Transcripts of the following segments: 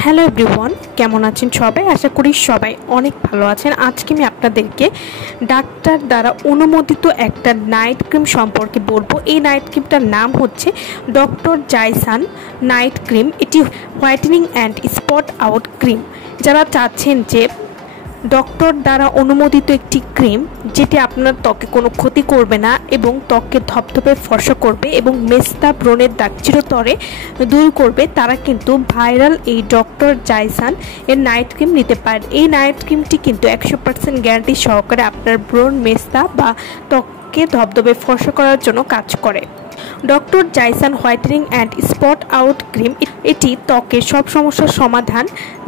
Hello everyone, কেমন আছেন সবাই? আশা করি সবাই অনেক ভালো আছেন। আজকে আমি আপনাদেরকে ডাক্তার দ্বারা অনুমোদিত একটা নাইট ক্রিম সম্পর্কে বলবো। এই নাইট ক্রিমটার নাম হচ্ছে ডক্টর জাইসান নাইট ক্রিম। এটি whitening and spot out cream. যারা চাচ্ছেন যে ডক্টর দ্বারা অনুমোদিত একটি ক্রিম যেটি আপনার ত্বকে কোনো ক্ষতি করবে না এবং ত্বককে ধপধপে ফর্সা করবে এবং মেস্তা ব্রণের দাগ চিরতরে দূর করবে, তারা কিন্তু ভাইরাল এই ডক্টর জাইসান এর নাইট ক্রিম নিতে পারেন। এই নাইট ক্রিমটি কিন্তু 100% গ্যারান্টি সহকারে আপনার ব্রণ, মেস্তা বা ত্বককে ধপধপে ফর্সা করার জন্য কাজ করে। Doctor Zaisan whitening and spot out cream এটি ত্বকের সব সমস্যার সমাধান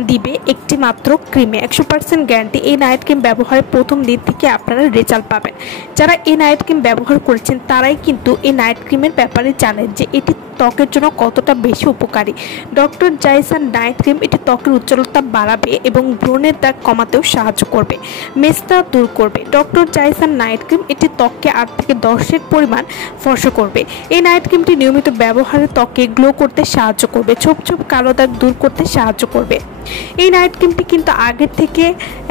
দিবে একটি মাত্র ক্রিমে। 100% গ্যারান্টি। এই নাইট ক্রিম ব্যবহারের প্রথম দিন থেকে আপনারা রেজাল্ট পাবেন। যারা এই নাইট ক্রিম ব্যবহার করেছেন তারাই কিন্তু এই নাইট ক্রিমের ব্যাপারে জানেন যে এটি ত্বকের জন্য কতটা বেশি উপকারী। ডক্টর জাইসান নাইট ক্রিম এটি ত্বকের উজ্জ্বলতা বাড়াবে এবং ব্রণের দাগ কমাতেও সাহায্য করবে, মেস্তা দূর করবে। ডক্টর জাইসান নাইট ক্রিম এটি ত্বককে 8 থেকে 10 পরিমাণ ফর্সা করবে। এই নাইট ক্রিমটি নিয়মিত ব্যবহারে ত্বকে গ্লো করতে সাহায্য করবে, ছোপ ছোপ কালো দাগ দূর করতে সাহায্য করবে। এই নাইট ক্রিমটি কিন্তু আগের থেকে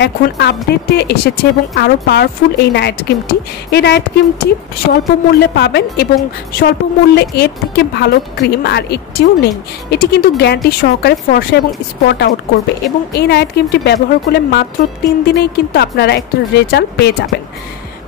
এখন আপডেটে এসেছে এবং আরও পাওয়ারফুল এই নাইট ক্রিমটি। এই নাইট ক্রিমটি স্বল্প মূল্যে পাবেন এবং স্বল্প মূল্যে এর থেকে ভালো ক্রিম আর একটিও নেই। এটি কিন্তু গ্যারান্টি সহকারে ফর্সা এবং স্পট আউট করবে এবং এই নাইট ক্রিমটি ব্যবহার করলে মাত্র 3 দিনেই কিন্তু আপনারা একটা রেজাল্ট পেয়ে যাবেন।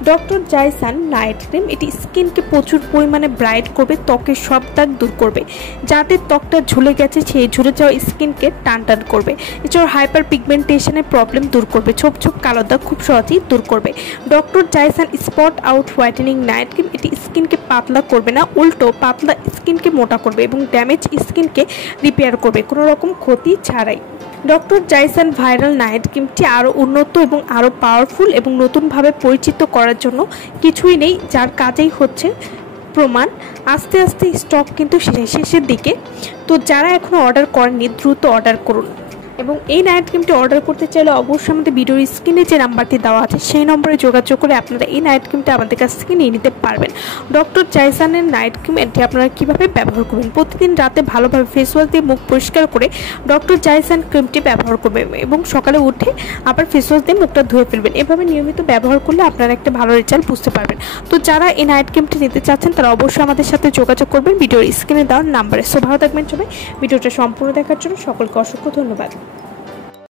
ডক্টর জাইসান নাইট ক্রিম এটি স্কিনকে প্রচুর পরিমাণে ব্রাইট করবে, ত্বকের সব দাগ দূর করবে, যাদের ত্বকটা ঝুলে গেছে সেই ঝুলে যাওয়া স্কিনকে টান টান করবে। এছাড়াও হাইপার পিগমেন্টেশনের প্রবলেম দূর করবে, ছোপ ছোপ কালো দাগ খুব সহজেই দূর করবে। Doctor Zaisan spot out whitening night cream এটি স্কিনকে পাতলা করবে না, উল্টো পাতলা স্কিনকে মোটা করবে এবং ড্যামেজ স্কিনকে রিপেয়ার করবে কোনো রকম ক্ষতি ছাড়াই। ডক্টর জাইসান ভাইরাল নাইট ক্রিমটি আরও উন্নত এবং আরও পাওয়ারফুল এবং নতুনভাবে পরিচিত করার জন্য কিছুই নেই, যার কাজেই হচ্ছে প্রমাণ। আস্তে আস্তে স্টক কিন্তু শেষের দিকে। তো যারা এখনও অর্ডার করেননি দ্রুত অর্ডার করুন এবং এই নাইট ক্রিমটি অর্ডার করতে চাইলে অবশ্যই আমাদের ভিডিওর স্ক্রিনে যে নাম্বারটি দেওয়া আছে সেই নম্বরে যোগাযোগ করে আপনারা এই নাইট ক্রিমটা আমাদের কাছ থেকে নিয়ে নিতে পারবেন। ডক্টর জাইসানের নাইট ক্রিম এটি আপনারা কীভাবে ব্যবহার করবেন? প্রতিদিন রাতে ভালোভাবে ফেস ওয়াশ দিয়ে মুখ পরিষ্কার করে ডক্টর জাইসান ক্রিমটি ব্যবহার করবেন এবং সকালে উঠে আবার ফেস ওয়াশ দিয়ে মুখটা ধুয়ে ফেলবেন। এভাবে নিয়মিত ব্যবহার করলে আপনারা একটা ভালো রেজাল্ট বুঝতে পারবেন। তো যারা এই নাইট ক্রিমটি নিতে চাচ্ছেন তারা অবশ্যই আমাদের সাথে যোগাযোগ করবেন ভিডিওর স্ক্রিনে দেওয়ার নাম্বারে। সো ভালো থাকবেন সবাই। ভিডিওটা সম্পূর্ণ দেখার জন্য সকলকে অসংখ্য ধন্যবাদ।